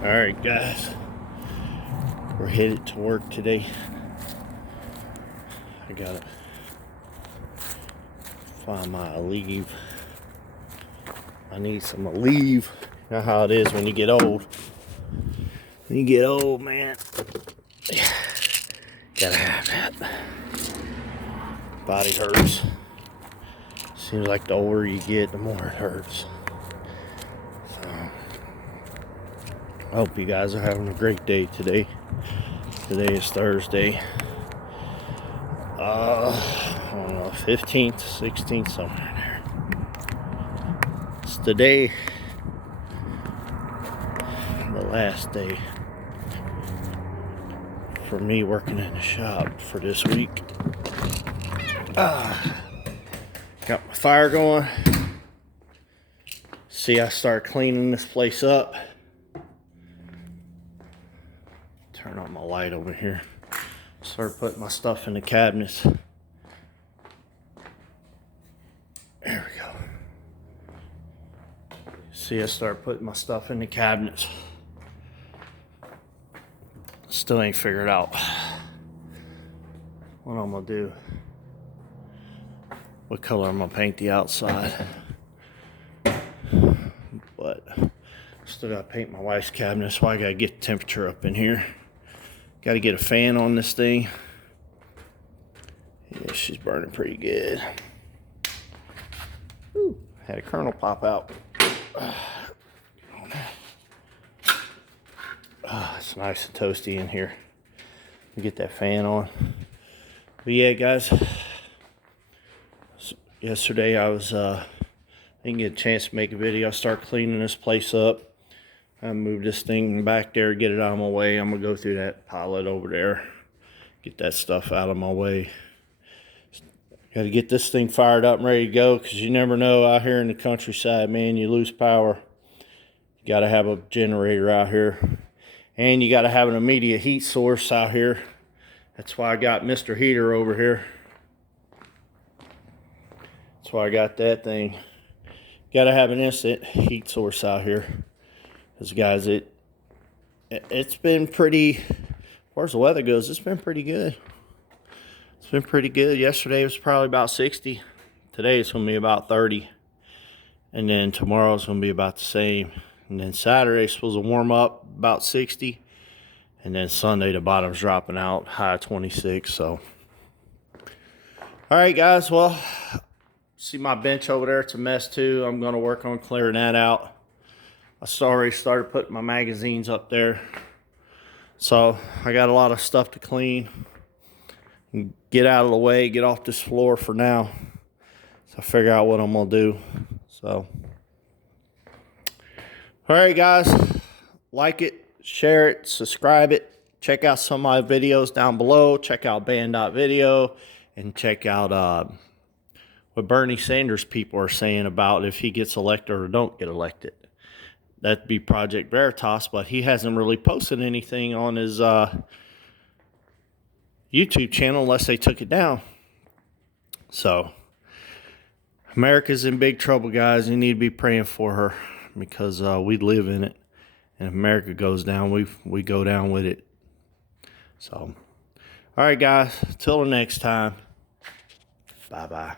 Alright guys, we're headed to work today. I gotta find my leave. I need some leave. You know how it is when you get old. When you get old, man, gotta have that. Body hurts. Seems like the older you get, the more it hurts. So I hope you guys are having a great day today. Today is Thursday. I don't know, 15th, 16th, somewhere in there. It's the day, the last day for me working in the shop for this week. Got my fire going. See, I start cleaning this place up. Turn on my light over here. Start putting my stuff in the cabinets. There we go. See, I start putting my stuff in the cabinets. Still ain't figured out what I'm gonna do. What color I'm gonna paint the outside. But still gotta paint my wife's cabinet, so I gotta get the temperature up in here. Gotta get a fan on this thing. Yeah, she's burning pretty good. Ooh, had a kernel pop out. It's nice and toasty in here. Get that fan on. But yeah, guys. Yesterday I didn't get a chance to make a video. I start cleaning this place up. I moved this thing back there, get it out of my way. I'm gonna go through that pallet over there, get that stuff out of my way. Got to get this thing fired up and ready to go, because you never know out here in the countryside, man. You lose power. You got to have a generator out here, and you got to have an immediate heat source out here. That's why I got Mr. Heater over here. That's why I got that thing. Got to have an instant heat source out here. Because guys, it's been pretty, as far as the weather goes, it's been pretty good. It's been pretty good. Yesterday was probably about 60. Today it's going to be about 30. And then tomorrow it's going to be about the same. And then Saturday's supposed to warm up about 60. And then Sunday the bottom's dropping out, high 26. So, all right, guys. Well, see my bench over there. It's a mess too. I'm going to work on clearing that out. I already started putting my magazines up there. So I got a lot of stuff to clean. Get out of the way, get off this floor for now. So I figure out what I'm going to do. So, all right, guys. Like it, share it, subscribe it. Check out some of my videos down below. Check out band.video. And check out what Bernie Sanders people are saying about if he gets elected or don't get elected. That'd be Project Veritas, but he hasn't really posted anything on his YouTube channel unless they took it down. So, America's in big trouble, guys. You need to be praying for her, because we live in it. And if America goes down, we go down with it. So, all right, guys. Till the next time. Bye-bye.